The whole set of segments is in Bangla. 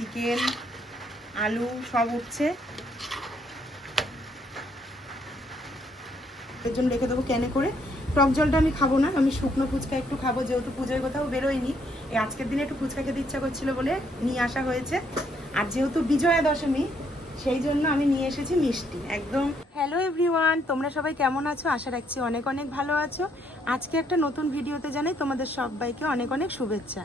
চিকেন, আলু সব উঠছে। এর জন্য রেখে দেবো ক্যানে করে। টক জলটা আমি খাব না, আমি শুকনো ফুচকা একটু খাব, যেহেতু পুজোয় কোথাও বেরোয়নি। এই আজকের দিনে একটু ফুচকা খেতে ইচ্ছা করছিল বলে নিয়ে আসা হয়েছে। আর যেহেতু বিজয়া দশমী সেই জন্য আমি নিয়ে এসেছি মিষ্টি, একদম হ্যালো এভরিওয়ান তোমরা সবাই কেমন আছো? আশা রাখছি অনেক অনেক ভালো আছো। আজকে একটা নতুন ভিডিওতে জানাই তোমাদের সবাইকে অনেক অনেক শুভেচ্ছা।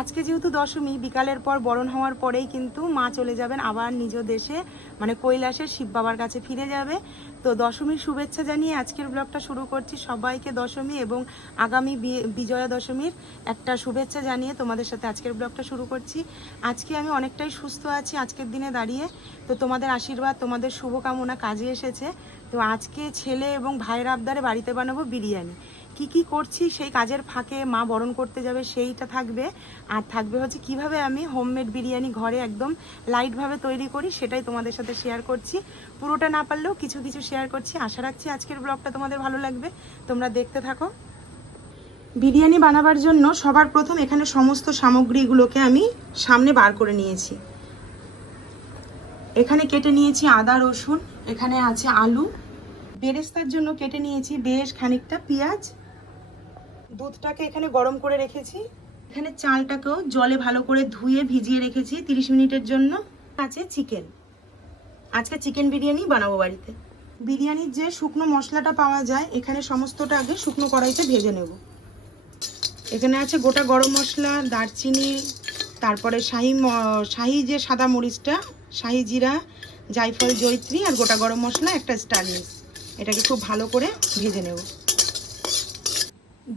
আজকে যেহেতু দশমী, বিকালের পর বরণ হওয়ার পরেই কিন্তু মা চলে যাবেন আবার নিজ দেশে মানে কৈলাসের শিব বাবার কাছে ফিরে যাবে। তো দশমীর শুভেচ্ছা জানিয়ে আজকের ব্লগটা শুরু করছি। সবাইকে দশমী এবং আগামী বিজয়া দশমীর একটা শুভেচ্ছা জানিয়ে তোমাদের সাথে আজকের ব্লগটা শুরু করছি। আজকে আমি অনেকটাই সুস্থ আছি। আজকের দিনে দাঁড়িয়ে তো তোমাদের আশীর্বাদ, তোমাদের শুভকামনা কাজে এসেছে। তো আজকে ছেলে এবং ভাইয়ের আবদারে বাড়িতে বানাবো বিরিয়ানি। কি কি করছি সেই কাজের ফাঁকে মা বরণ করতে যাবে সেইটা থাকবে। আর থাকবে হচ্ছে কীভাবে আমি হোমমেড বিরিয়ানি ঘরে একদম লাইটভাবে তৈরি করি সেটাই তোমাদের সাথে শেয়ার করছি। পুরোটা না পারলেও কিছু কিছু শেয়ার করছি। আশা রাখছি আজকের ব্লগটা তোমাদের ভালো লাগবে। তোমরা দেখতে থাকো। বিরিয়ানি বানাবার জন্য সবার প্রথম এখানে সমস্ত সামগ্রীগুলোকে আমি সামনে বার করে নিয়েছি। এখানে কেটে নিয়েছি আদা, রসুন, এখানে আছে আলু। বেরেস্তার জন্য কেটে নিয়েছি বেশ খানিকটা পেঁয়াজ। দুধটাকে এখানে গরম করে রেখেছি। এখানে চালটাকেও জলে ভালো করে ধুয়ে ভিজিয়ে রেখেছি তিরিশ মিনিটের জন্য। আছে চিকেন। আজকে চিকেন বিরিয়ানি বানাবো বাড়িতে। বিরিয়ানির যে শুকনো মশলাটা পাওয়া যায়, এখানে সমস্তটা আগে শুকনো কড়াইতে ভেজে নেব। এখানে আছে গোটা গরম মশলা, দারচিনি তারপরে শাহি শাহি যে সাদা মরিচটা, শাহি জিরা, জায়ফল, জয়ত্রী আর গোটা গরম মশলা একটা স্টার মিক্স এটাকে খুব ভালো করে ভেজে নেব।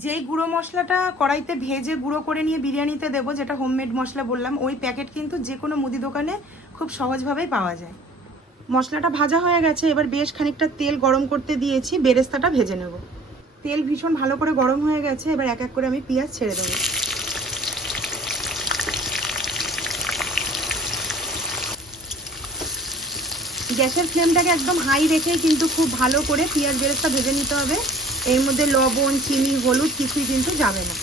যেই গুঁড়ো মশলাটা কড়াইতে ভেজে গুঁড়ো করে নিয়ে বিরিয়ানিতে দেবো, যেটা হোমমেড মশলা বললাম, ওই প্যাকেট কিন্তু যে কোনো মুদি দোকানে খুব সহজভাবেই পাওয়া যায়। মশলাটা ভাজা হয়ে গেছে, এবার বেশ খানিকটা তেল গরম করতে দিয়েছি, বেরেস্তাটা ভেজে নেব। তেল ভীষণ ভালো করে গরম হয়ে গেছে, এবার এক এক করে আমি পেঁয়াজ ছেড়ে দেবো। গ্যাসের ফ্লেমটাকে একদম হাই রেখেই কিন্তু খুব ভালো করে পেঁয়াজ বেরেস্তা ভেজে নিতে হবে। এর মধ্যে লবণ, চিনি, হলুদ কিছুই কিন্তু যাবে না।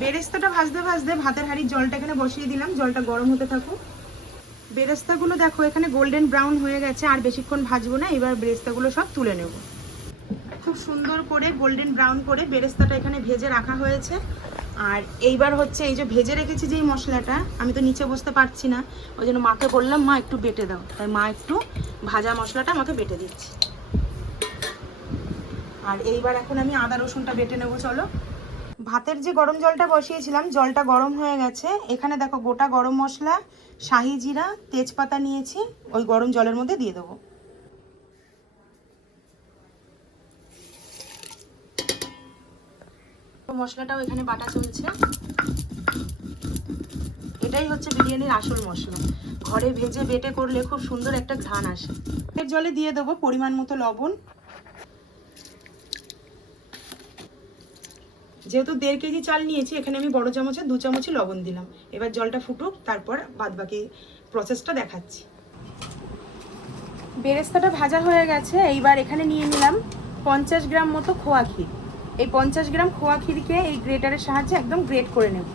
বেরেস্তাটা ভাজতে ভাজতে ভাতের হাঁড়ির জলটা এখানে বসিয়ে দিলাম, জলটা গরম হতে থাকুক। বেরেস্তাগুলো দেখো, এখানে গোল্ডেন ব্রাউন হয়ে গেছে, আর বেশিক্ষণ ভাজবো না, এবার বেরেস্তাগুলো সব তুলে নেব। খুব সুন্দর করে গোল্ডেন ব্রাউন করে বেরেস্তাটা এখানে ভেজে রাখা হয়েছে। আর এইবার হচ্ছে এই যে ভেজে রেখেছি যেই মশলাটা, আমি তো নিচে বসতে পারছি না, ওই জন্য মাকে বললাম, মা, একটু বেটে দাও। তাই মা একটু ভাজা মশলাটা আমাকে বেটে দিচ্ছে। আর এইবার এখন আমি আদা রসুনটা বেটে নেব, চলো। ভাতের যে গরম জলটা বসিয়েছিলাম, জলটা গরম হয়ে গেছে। এখানে দেখো গোটা গরম মশলা, শাহি জিরা, তেজপাতা নিয়েছি, ওই গরম জলের মধ্যে দিয়ে দেবো। মশলাটাও এখানে বাটা চলছে। এটাই হচ্ছে বিরিয়ানির আসল মশলা। ঘরে ভেজে বেটে করলে খুব সুন্দর একটা ঘ্রাণ আসে। এর জলে দিয়ে দেবো পরিমাণ মতো লবণ। যেহেতু দেড় কেজি চাল নিয়েছি, এখানে আমি বড় চামচে, দু চামচই লবণ দিলাম। এবার জলটা ফুটুক, তারপর বাদ বাকি প্রসেসটা দেখাচ্ছি। বেরেস্তাটা ভাজা হয়ে গেছে, এইবার এখানে নিয়ে নিলাম পঞ্চাশ গ্রাম মতো খোয়া ক্ষীর। এই পঞ্চাশ গ্রাম খোয়া ক্ষীরকে এই গ্রেটারের সাহায্যে একদম গ্রেট করে নেব।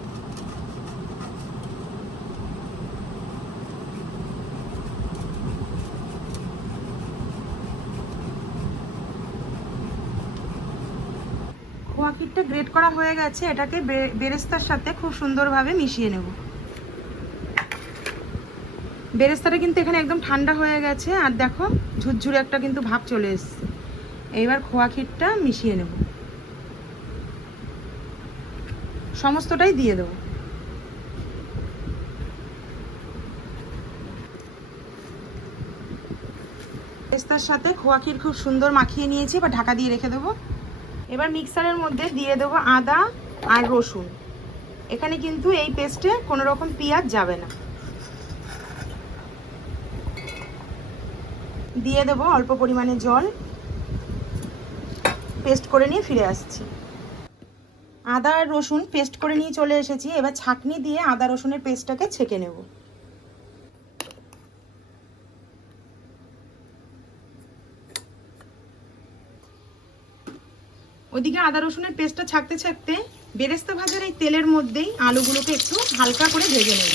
খোয়া ক্ষীরটা গ্রেট করা হয়ে গেছে, এটাকে বেরেস্তার সাথে খুব সুন্দরভাবে মিশিয়ে নেব। বেরেস্তাটা কিন্তু এখানে একদম ঠান্ডা হয়ে গেছে, আর দেখো ঝুরঝুরে একটা কিন্তু ভাব চলে এসছে। এইবার খোয়া ক্ষীরটা মিশিয়ে নেব। সমস্তটাই দিয়ে দেবো। পেস্তার সাথে খোয়া ক্ষীর খুব সুন্দর মাখিয়ে নিয়েছি বা ঢাকা দিয়ে রেখে দেবো। এবার মিক্সারের মধ্যে দিয়ে দেবো আদা আর রসুন। এখানে কিন্তু এই পেস্টে কোনো রকম পেঁয়াজ যাবে না। দিয়ে দেবো অল্প পরিমাণে জল। পেস্ট করে নিয়ে ফিরে আসছি। আদা আর রসুন পেস্ট করে নিয়ে চলে এসেছি। এবার ছাঁকনি দিয়ে আদা রসুনের পেস্টটাকে ছেঁকে নেব। ওদিকে আদা রসুনের পেস্টটা ছাকতে ছাকতে বেরেস্তা ভাজার এই তেলের মধ্যেই আলুগুলোকে একটু হালকা করে ভেজে নেব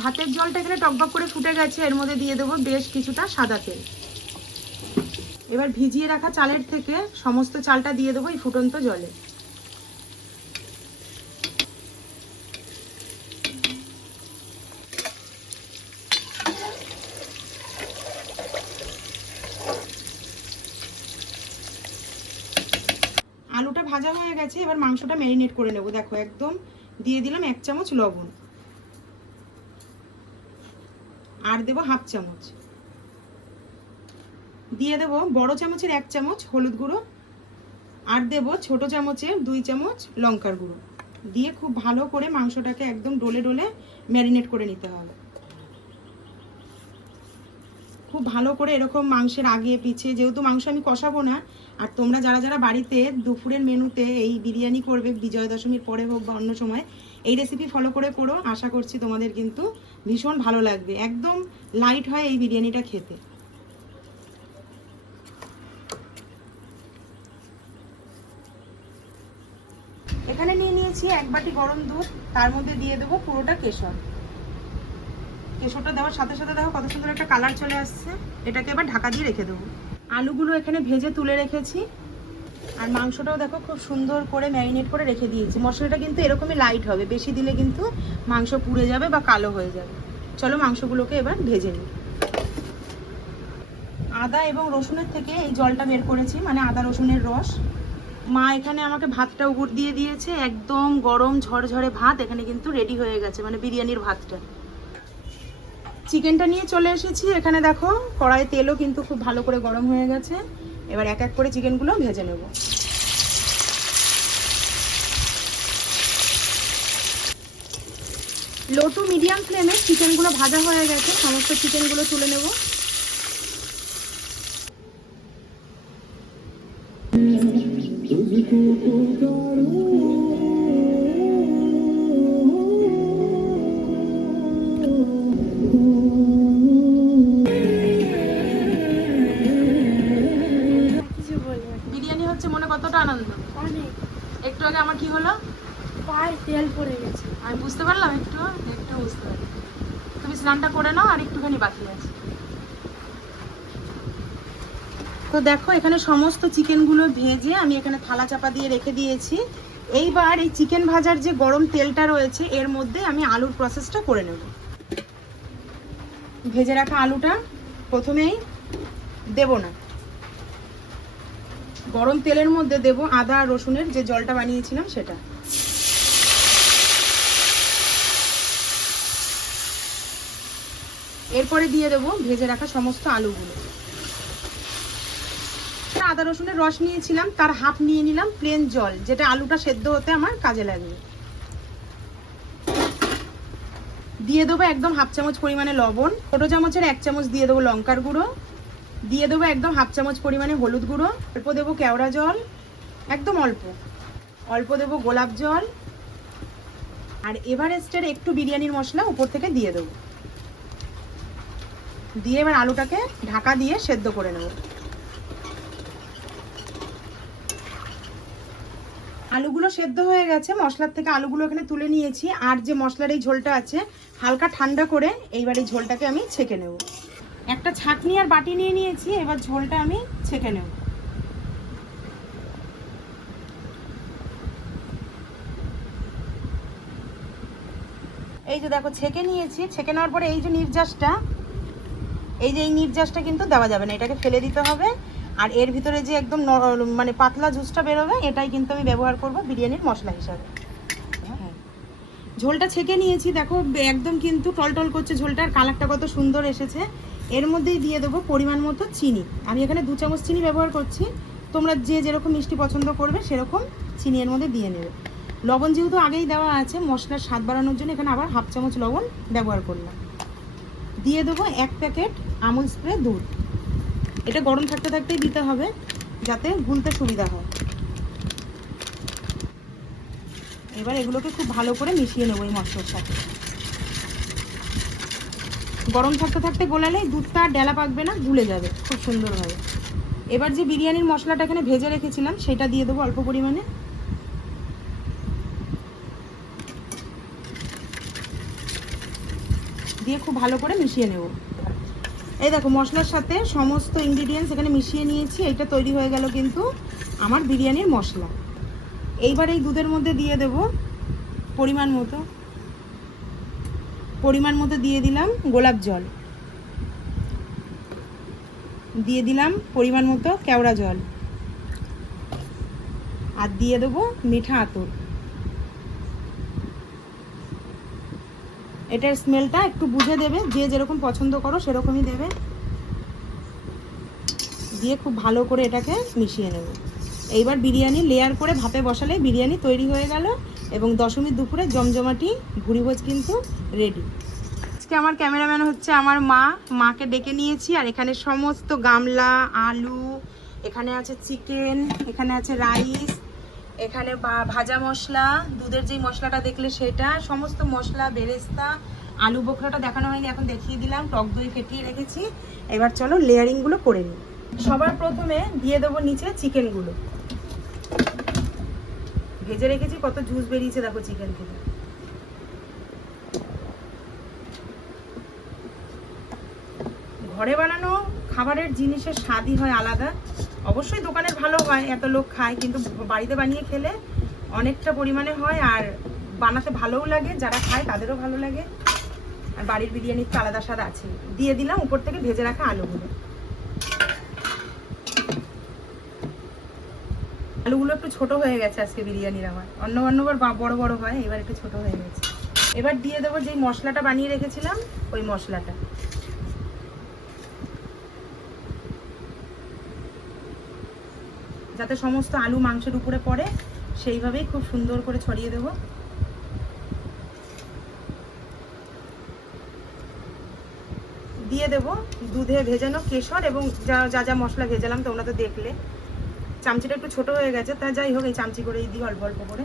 ভাতের জলটা এখানে টকবক করে ফুটে গেছে, এর মধ্যে দিয়ে দেবো বেশ কিছুটা সাদা তেল। এবার ভিজিয়ে রাখা চালের থেকে সমস্ত চালটা দিয়ে দেবো এই ফুটন্ত জলে। আলুটা ভাজা হয়ে গেছে, এবার মাংসটা ম্যারিনেট করে নেব। দেখো, একদম দিয়ে দিলাম এক চামচ লবণ। আর দেবো হাফ চামচ। দিয়ে দেবো বড় চামচের এক চামচ হলুদ গুঁড়ো, আর দেবো ছোট চামচের দুই চামচ লঙ্কার গুঁড়ো। দিয়ে খুব ভালো করে মাংসটাকে একদম ডলে ডলে ম্যারিনেট করে নিতে হবে। খুব ভালো করে এরকম মাংসের আগে পিছিয়ে যেহেতু মাংস আমি কষাবো না, আর তোমরা যারা যারা বাড়িতে দুপুরের মেনুতে এই বিরিয়ানি করবে বিজয়া দশমীর পরে হোক বা অন্য সময় এই রেসিপি ফলো করে করো, আশা করছি তোমাদের কিন্তু ভীষণ ভালো লাগবে। একদম লাইট হয় এই বিরিয়ানিটা খেতে। এখানে নিয়ে নিয়েছি এক বাটি গরম দুধ, তার মধ্যে দিয়ে দেবো পুরোটা কেশর। কেশরটা দেওয়ার সাথে সাথে দেখো কত সুন্দর একটা কালার চলে আসছে। এটাকে এবার ঢাকা দিয়ে রেখে দেবো। আলুগুলো এখানে ভেজে তুলে রেখেছি। আর মাংসটাও দেখো খুব সুন্দর করে ম্যারিনেট করে রেখে দিয়েছি। মশলাটা কিন্তু এরকমই লাইট হবে। বেশি দিলে কিন্তু মাংস পুড়ে যাবে বা কালো হয়ে যাবে। চলো মাংসগুলোকে এবার ভেজে নিই। আদা এবং রসুনের থেকে এই জলটা বের করেছি মানে আদা রসুনের রস। মা এখানে আমাকে ভাতটা উপর দিয়ে দিয়েছে, একদম গরম ঝরঝরে ভাত, এখানে কিন্তু রেডি হয়ে গেছে মানে বিরিয়ানির ভাতটা। চিকেনটা নিয়ে চলে এসেছি। এখানে দেখো কড়াই তেলও কিন্তু খুব ভালো করে গরম হয়ে গেছে। এবার এক এক করে চিকেনগুলো ভেজে নেব। লো টু মিডিয়াম ফ্লেমে চিকেনগুলো ভাজা হয়ে গেছে, সমস্ত চিকেনগুলো তুলে নেব। একটু বুঝতে পারলাম তুমি স্নানটা করে নাও, আর একটুখানি বাকি আছে। তো দেখো, এখানে সমস্ত চিকেনগুলো ভেজে আমি এখানে থালা চাপা দিয়ে রেখে দিয়েছি। এইবার এই চিকেন ভাজার যে গরম তেলটা রয়েছে, এর মধ্যে আমি আলুর প্রসেসটা করে নেব। ভেজে রাখা আলুটা প্রথমেই দেব না। গরম তেলের মধ্যে দেব আদা রসুনের যে জলটা বানিয়েছিলাম সেটা। এরপরে দিয়ে দেবো ভেজে রাখা সমস্ত আলুগুলো। আদা, রসুনের রস নিয়েছিলাম, তার হাফ নিয়ে নিলাম প্লেন জল, যেটা আলুটা সেদ্ধ হতে আমার কাজে লাগবে। দিয়ে দেবো একদম হাফ চামচ পরিমাণে লবণ, ছোটো চামচের এক চামচ দিয়ে দেবো লঙ্কার গুঁড়ো, দিয়ে দেবো একদম হাফ চামচ পরিমাণে হলুদ গুঁড়ো, অল্প দেবো কেওড়া জল, একদম অল্প। অল্প দেবো গোলাপ জল, আর এভারেস্টের একটু বিরিয়ানির মশলা উপর থেকে দিয়ে দেবো। দিয়ে এবার আলুটাকে ঢাকা দিয়ে সেদ্ধ করে নেব। আলুগুলো সেদ্ধ হয়ে গেছে, মশলার থেকে আলুগুলো এখানে তুলে নিয়েছি। আর যে মশলার এই ঝোলটা আছে, হালকা ঠান্ডা করে এইবার এই ঝোলটাকে আমি ছেঁকে নেব। একটা ছাঁকনি আর বাটি নিয়ে নিয়েছি, এবার ঝোলটা আমি ছেঁকে নেব। এই যে দেখো, ছেঁকে নিয়েছি। ছেঁকে নেওয়ার পরে এই যে নির্যাসটা এই যে এই নির্যাসটা কিন্তু দেওয়া যাবে না, এটাকে ফেলে দিতে হবে। আর এর ভিতরে যে একদম মানে পাতলা জুসটা বেরোবে, এটাই কিন্তু আমি ব্যবহার করব বিরিয়ানির মশলা হিসাবে। হ্যাঁ। ঝোলটা ছেঁকে নিয়েছি, দেখো, একদম কিন্তু টলটল করছে ঝোলটার, কালারটা কত সুন্দর এসেছে। এর মধ্যেই দিয়ে দেবো পরিমাণ মতো চিনি। আমি এখানে দু চামচ চিনি ব্যবহার করছি। তোমরা যে যেরকম মিষ্টি পছন্দ করবে, সেরকম চিনি এর মধ্যে দিয়ে নেবে। লবণ যেহেতু আগেই দেওয়া আছে, মশলার স্বাদ বাড়ানোর জন্য এখানে আবার হাফ চামচ লবণ ব্যবহার করলাম। দিয়ে দেবো এক প্যাকেট আমুল স্প্রে দুধ। এটা গরম থাকতে থাকতেই দিতে হবে, যাতে গুলতে সুবিধা হয়। এবার এগুলোকে খুব ভালো করে মিশিয়ে নেব এই মশলার সাথে। গরম থাকতে থাকতে গোলালে দুধটা আর ডেলা পাকবে না, গুলে যাবে খুব সুন্দরভাবে। এবার যে বিরিয়ানির মশলাটা এখানে ভেজে রেখেছিলাম, সেটা দিয়ে দেবো অল্প পরিমাণে। দিয়ে খুব ভালো করে মিশিয়ে নেব। এই দেখো, মশলার সাথে সমস্ত ইনগ্রিডিয়েন্টস এখানে মিশিয়ে নিয়েছি, এটা তৈরি হয়ে গেল কিন্তু আমার বিরিয়ানির মশলা। এইবার এই দুধের মধ্যে দিয়ে দেব পরিমাণ মতো। পরিমাণ মতো দিয়ে দিলাম গোলাপ জল। দিয়ে দিলাম পরিমাণ মতো কেওড়া জল। আর দিয়ে দেবো মিঠা আতর। এটার স্মেলটা একটু বুঝে দেবে, যে যেরকম পছন্দ করো সেরকমই দেবে। দিয়ে খুব ভালো করে এটাকে মিশিয়ে নেব। এইবার বিরিয়ানি লেয়ার করে ভাপে বসালে বিরিয়ানি তৈরি হয়ে গেল এবং দশমীর দুপুরে জমজমাটি ভুড়িভোজ কিন্তু রেডি আজকে আমার ক্যামেরাম্যান হচ্ছে আমার মা। মাকে ডেকে নিয়েছি আর এখানে সমস্ত গামলা, আলু, এখানে আছে চিকেন এখানে আছে রাইস এখানে ভাজা মশলা, দুধের যে মশলাটা দেখলে সেটা, সমস্ত মশলা, বেরেস্তা, আলু বোখরাটা দেখানো হয়নি, এখন দেখিয়ে দিলাম, টক দই ফেটিয়ে রেখেছি। এবার চলো লেয়ারিংগুলো করে নিই। সবার প্রথমে দিয়ে দেবো নিচে চিকেনগুলো ভেজে রেখেছি, কত জুস বেরিয়েছে দেখো চিকেন থেকে। ঘরে বানানো খাবারের জিনিসের স্বাদই হয় আলাদা। অবশ্যই দোকানের ভালো হয়, এত লোক খায়, কিন্তু বাড়িতে বানিয়ে খেলে অনেকটা পরিমাণে হয় আর বানাতে ভালোও লাগে, যারা খায় তাদেরও ভালো লাগে। আর বাড়ির বিরিয়ানির তো আলাদা স্বাদ আছে। দিয়ে দিলাম, উপর থেকে ভেজে রাখা আলুগুলো। আলুগুলো একটু ছোট হয়ে গেছে আজকে বিরিয়ানির আমার। অন্য অন্যবার বড় বড় হয়, এবার একটু ছোট হয়ে গেছে। এবার দিয়ে দেবো যেই মশলাটা বানিয়ে রেখেছিলাম, ওই মশলাটা। যাতে সমস্ত আলু মাংসের উপরে পড়ে, সেইভাবেই খুব সুন্দর করে ছড়িয়ে দেবো। দিয়ে দেবো দুধে ভেজানো কেশর এবং যা যা যা মশলা ভেজালাম তোমরা তো দেখলে। চামচিটা একটু ছোট হয়ে গেছে, তা যাই হোক এই চামচি করেই দিই অল্প অল্প করে।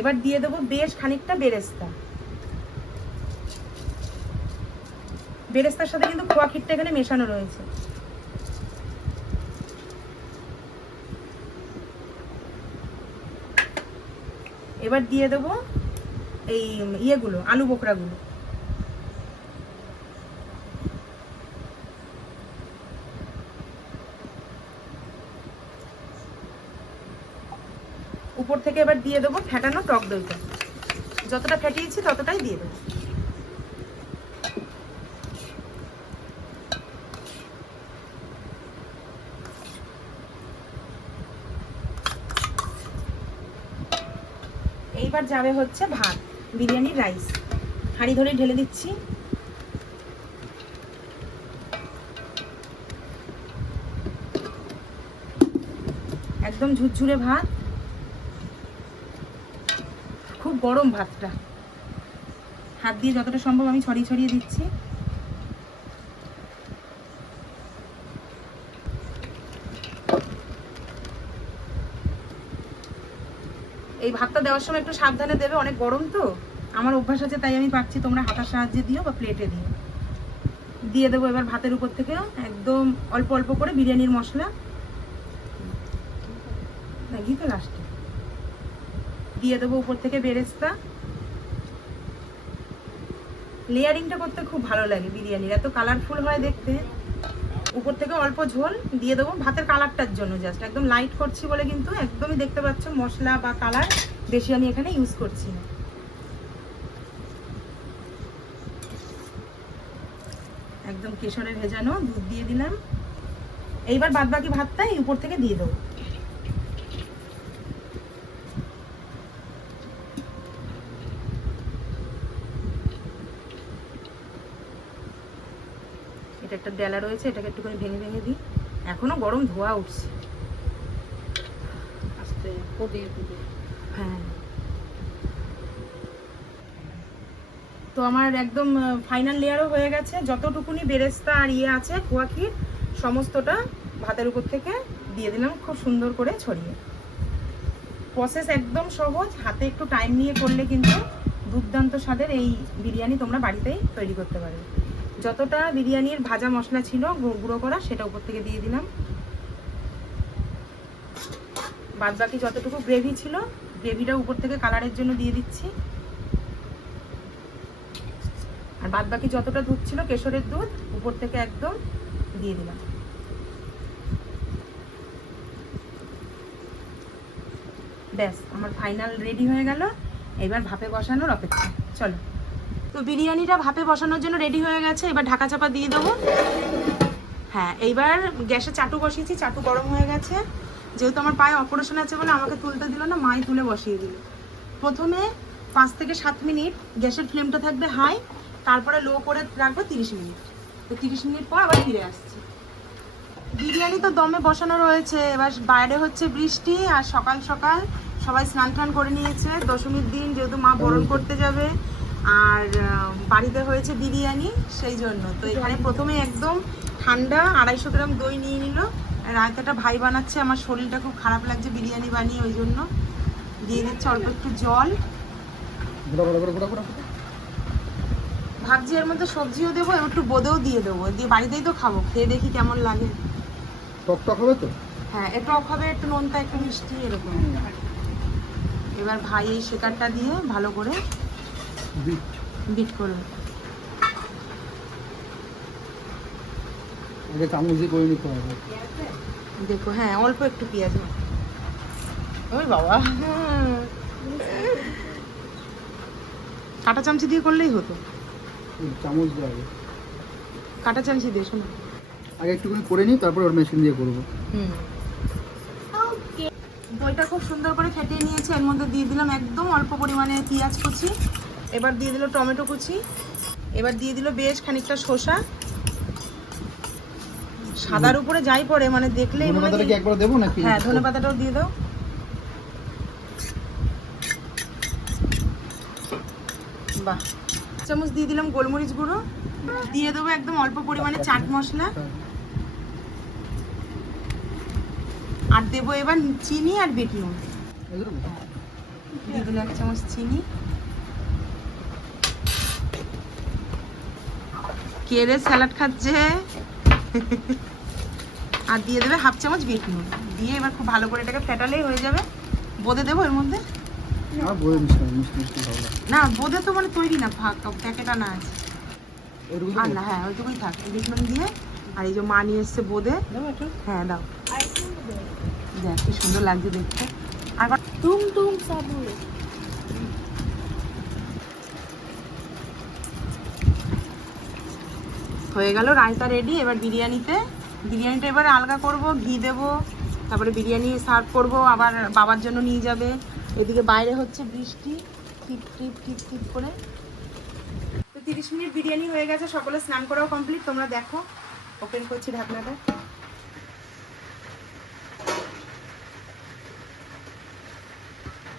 এবার দিয়ে দেবো বেশ খানিকটা বেরেস্তা। বেরেস্তার সাথে কিন্তু খোয়া ক্ষীরটা এখানে মেশানো রয়েছে। এবার দিয়ে দেবো এই ইয়েগুলো, আলু বোকরাগুলো। উপর থেকে এবার দিয়ে দেবো ফেটানো টক দইটা। যতটা ফেটিয়েছি ততটাই দিয়ে দেবো। এইবার যাবে হচ্ছে ভাত বিরিয়ানির রাইস। হাঁড়ি ধরে ঢেলে দিচ্ছি। একদম ঝুরঝুরে ভাত। খুব গরম ভাতটা। হাত দিয়ে যতটা সম্ভব আমি ছড়িয়ে ছড়িয়ে দিচ্ছি। এই ভাতটা দেওয়ার সময় একটু সাবধানে দেবে, অনেক গরম তো। আমার অভ্যাস আছে, তাই আমি পাচ্ছি তোমরা হাতার সাহায্যে দিও বা প্লেটে দিও। দিয়ে দেবো এবার ভাতের উপর থেকে একদম অল্প অল্প করে বিরিয়ানির মশলা। ঘি তো লাস্টে দিয়ে দেবো উপর থেকে বেরেস্তা। লেয়ারিংটা করতে খুব ভালো লাগে বিরিয়ানির, এত কালারফুল হয় দেখতে। উপর থেকে অল্প ঝোল দিয়ে দেবো। ভাতের কালারটার জন্য জাস্ট একদম লাইট করছি বলে কিন্তু একদমই দেখতে পাচ্ছ মশলা বা কালার বেশি আমি এখানে ইউজ করছি না। একদম কেশরে ভেজানো দুধ দিয়ে দিলাম। এইবার বাদবাকি ভাতটাই উপর থেকে দিয়ে দেবো। এটা একটা ডেলা রয়েছে এটাকে একটুখানি ভেঙে ভেঙে দিই। এখনও গরম ধোয়া উঠছে। আস্তে হ্যাঁ। তো আমার একদম ফাইনাল লেয়ারও হয়ে গেছে। যতটুকুনি বেরেস্তা আর ইয়ে আছে খোয়া ক্ষীর সমস্তটা ভাতের উপর থেকে দিয়ে দিলাম খুব সুন্দর করে ছড়িয়ে। প্রসেস একদম সহজ হাতে একটু টাইম নিয়ে করলে কিন্তু দুর্দান্ত স্বাদের এই বিরিয়ানি তোমরা বাড়িতেই তৈরি করতে পারবে। যতটা বিরিয়ানির ভাজা মশলা ছিল গুঁড়ো করা, সেটা উপর থেকে দিয়ে দিলাম। বাদ বাকি যতটুকু গ্রেভি ছিল গ্রেভিটা উপর থেকে কালারের জন্য দিয়ে দিচ্ছি। আর বাদ বাকি যতটা দুধ ছিল, কেশরের দুধ, উপর থেকে একদম দিয়ে দিলাম। ব্যাস, আমার ফাইনাল রেডি হয়ে গেল। এবার ভাপে বসানোর অপেক্ষা। চলো। তো বিরিয়ানিটা ভাপে বসানোর জন্য রেডি হয়ে গেছে। এবার ঢাকা চাপা দিয়ে দেবো। হ্যাঁ এইবার গ্যাসে চাটু বসিয়েছি, চাটু গরম হয়ে গেছে। যেহেতু আমার পায়ে অপারেশন আছে বলে আমাকে তুলতে দিল না, মাই তুলে বসিয়ে দিল। প্রথমে পাঁচ থেকে সাত মিনিট গ্যাসের ফ্লেমটা থাকবে হাই তারপরে লো করে রাখব তিরিশ মিনিট। তো তিরিশ মিনিট পর আবার ফিরে আসছি। বিরিয়ানি তো দমে বসানো রয়েছে, এবার বাইরে হচ্ছে বৃষ্টি আর সকাল সকাল সবাই স্নান টান করে নিয়েছে। দশমীর দিন, যেহেতু মা বরণ করতে যাবে আর বাড়িতে হয়েছে বিরিয়ানি সেই জন্য। তো এখানে প্রথমে একদম ঠান্ডা আড়াইশো গ্রাম দই নিয়ে নিল। রায়তাটা ভাই বানাচ্ছে আমার শরীরটা খুব খারাপ লাগছে বিরিয়ানি বানিয়ে ওই জন্য। দিয়ে দিচ্ছে অল্প একটু জল। ভাবছি এর মধ্যে সবজিও দেবো একটু বোঁদেও দিয়ে দেবো। দিয়ে বাড়িতেই তো খাব খেয়ে দেখি কেমন লাগে। টক টক হবে তো? হ্যাঁ একটু টক হবে একটু নোনতা একটু মিষ্টি এরকম। এবার ভাই এই শেকারটা দিয়ে ভালো করে বিট বিট করবে আগে চামচ দিয়ে করে নিতে হবে। দেখো হ্যাঁ অল্প একটু পেঁয়াজ ওই বাবা। কাঁটা চামচি দিয়ে করলেই হতো। চামচ দিয়ে আগে কাঁটা চামচি দিয়ে শোনো। আগে একটুখানি করে নিই তারপর ওর মেশিন দিয়ে করব। হুম। দইটা খুব সুন্দর করে ফেটিয়ে নিয়েছে এর মধ্যে দিয়ে দিলাম একদম অল্প পরিমাণে পেঁয়াজ কুচি। এবার দিয়ে দিল টমেটো কুচি। এবার দিয়ে দিল বেশ খানিকটা শসা। সাদার উপরে যাই পড়ে মানে দেখলেই একবার দেবো নাকি? হ্যাঁ ধনে পাতাটাও দিয়ে দাও। বাহ। চামচ দিয়ে দিলাম গোলমরিচ গুঁড়ো। দিয়ে দেবো একদম অল্প পরিমাণে চাট মশলা। আর দেবো এবার চিনি আর নুন। দিয়ে দিলাম এক চামচ চিনি। কে রে স্যালাড খাচ্ছে? আর দিয়ে দেবে হাফ চামচ বিট নুন। দিয়ে এবার খুব ভালো করে এটাকে ফেটালেই হয়ে যাবে। বোঁদে দেবো এর মধ্যে? না বোঁদে তো মানে তৈরি না ফাঁক প্যাকেট আনা আছে। আর? না হ্যাঁ ওইটুকুই থাক। বিট নুন দিয়ে আর এই যে মা নিয়ে এসছে বোঁদে। হ্যাঁ দাও। দেখ কি সুন্দর লাগছে দেখতে। আর তুম তুম হয়ে গেল, রায়তা রেডি এবার বিরিয়ানিতে, বিরিয়ানিটা এবার আলগা করব, ঘি দেব, তারপরে বিরিয়ানি সার্ভ করব, আবার বাবার জন্য নিয়ে যাবে। এদিকে বাইরে হচ্ছে বৃষ্টি, টিপ টিপ টিপ টিপ করে। তো তিরিশ মিনিট বিরিয়ানি হয়ে গেছে, সকলে স্নান করাও কমপ্লিট তোমরা দেখো। ওপেন করছি ঢাকনাটা।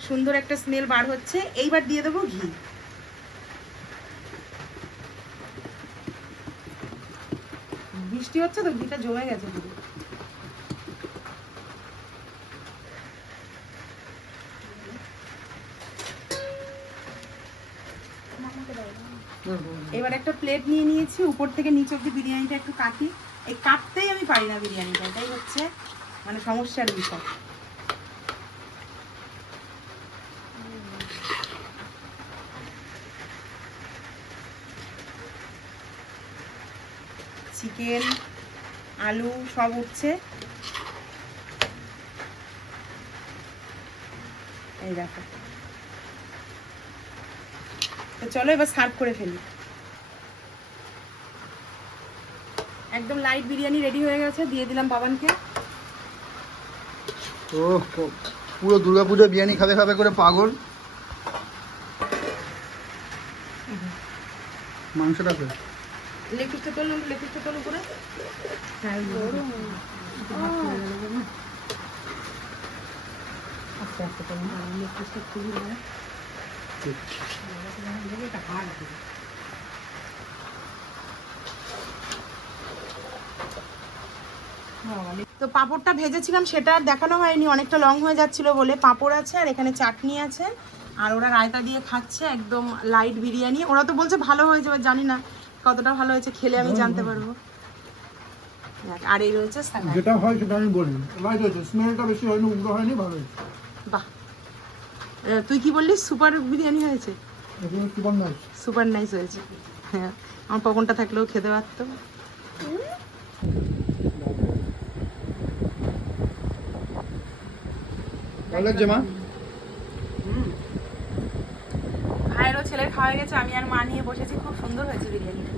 সুন্দর একটা স্মেল বার হচ্ছে, এইবার দিয়ে দেবো ঘি। বৃষ্টি হচ্ছে তো, ঘিটা জমে গেছে পুরো। এবার একটা প্লেট নিয়ে নিয়েছি, উপর থেকে নিচ অব্দি বিরিয়ানিটা একটু কাটি। এই কাটতেই আমি পারি না বিরিয়ানিটা, এটাই হচ্ছে মানে সমস্যার বিষয়। চিকেন আলু সব উঠছে। এই দেখো। তো চলো এবার সার্ভ করে ফেলি। একদম লাইট বিরিয়ানি রেডি হয়ে গেছে দিয়ে দিলাম বাবানকে। ও পুরো দুর্গাপুজো বিরিয়ানি খাবে খাবে করে পাগল। মাংসটা হ্যাঁ আস্তে আস্তে খুবই এটা হার্ড তো তো পাঁপড়টা ভেজেছিলাম সেটা আর দেখানো হয়নি। অনেকটা লং হয়ে যাচ্ছিল বলে পাঁপড় আছে আর এখানে চাটনি আছে। আর ওরা রায়তা দিয়ে খাচ্ছে একদম লাইট বিরিয়ানি। ওরা তো বলছে ভালো হয়ে যাবে জানি না। কতটা ভালো হয়েছে খেলে আমি জানতে পারব। আর এই রয়েছে স্যালাড। যেটা হয় সেটা আমি বলি। হয়েছে। স্মেলটা বেশি হয়নি উগ্র হয়নি ভালো হয়েছে। বাহ। তুই কি বললি? সুপার বিরিয়ানি হয়েছে? Super nice. হয়েছে। হ্যাঁ আমার পকনটা থাকলেও খেতে পারতো। ভালো লাগছে মা? ভাইয়েরও ছেলের খাওয়া গেছে, আমি আর মা নিয়ে বসেছি, খুব সুন্দর হয়েছে বিরিয়ানিটা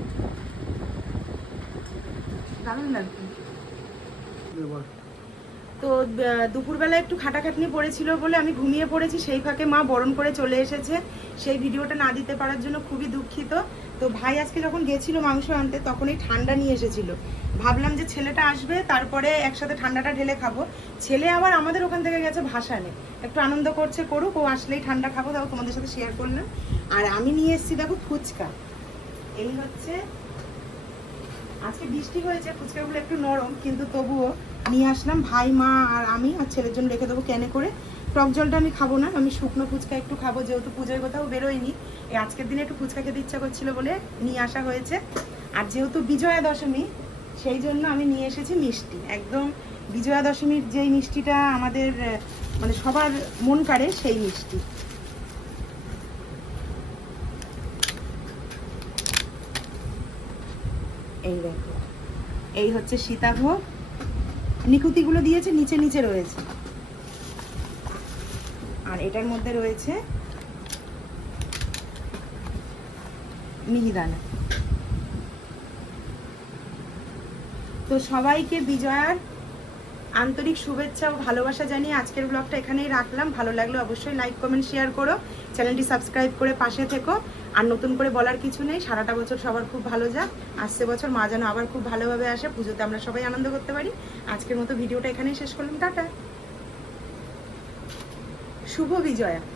তো দুপুরবেলা একটু খাটাখাটনি পড়েছিল বলে আমি ঘুমিয়ে পড়েছি, সেই ফাঁকে মা বরণ করে চলে এসেছে। সেই ভিডিওটা না দিতে পারার জন্য খুবই দুঃখিত। তো ভাই আজকে যখন গেছিল মাংস আনতে, তখনই ঠান্ডা নিয়ে এসেছিল। ভাবলাম যে ছেলেটা আসবে, তারপরে একসাথে ঠান্ডাটা ঢেলে খাব। ছেলে আবার আমাদের ওখান থেকে গেছে ভাসানে একটু আনন্দ করছে করুক, ও আসলেই ঠান্ডা খাব, তাও তোমাদের সাথে শেয়ার করলাম। আর আমি নিয়ে এসেছি, দেখো, ফুচকা। এই হচ্ছে, আজকে বৃষ্টি হয়েছে, ফুচকাগুলো একটু নরম, কিন্তু তবুও নিয়ে আসলাম ভাই, মা আর আমি, আর ছেলের জন্য রেখে দেবো ক্যানে করে। টক জলটা আমি খাব না, আমি শুকনো ফুচকা একটু খাব, যেহেতু পুজোর কোথাও বেরোয়নি। এই আজকের দিনে একটু ফুচকা খেতে ইচ্ছা করছিল বলে নিয়ে আসা হয়েছে। আর যেহেতু বিজয়া দশমী, সেই জন্য আমি নিয়ে এসেছি মিষ্টি। একদম বিজয়া দশমীর যেই মিষ্টিটা আমাদের মানে সবার মন কাড়ে সেই মিষ্টি। এই দেখো, এই হচ্ছে সীতাভোগ। নিকুতিগুলো দিয়েছে, নিচে নিচে রয়েছে। আর এটার মধ্যে রয়েছে মিহিদানা। তো সবাইকে বিজয়ার আন্তরিক শুভেচ্ছা ও ভালোবাসা জানিয়ে আজকের ব্লগটা এখানেই রাখলাম। ভালো লাগলে অবশ্যই লাইক, কমেন্ট, শেয়ার করো। চ্যানেলটি সাবস্ক্রাইব করে পাশে থেকো। আর নতুন করে বলার কিছু নেই, সারাটা বছর সবার খুব ভালো যাক। আসছে বছর, মা যেন আবার খুব ভালোভাবে আসে, পুজোতে আমরা সবাই আনন্দ করতে পারি। আজকের মতো ভিডিওটা এখানেই শেষ করলাম। টাটা। শুভ বিজয়া।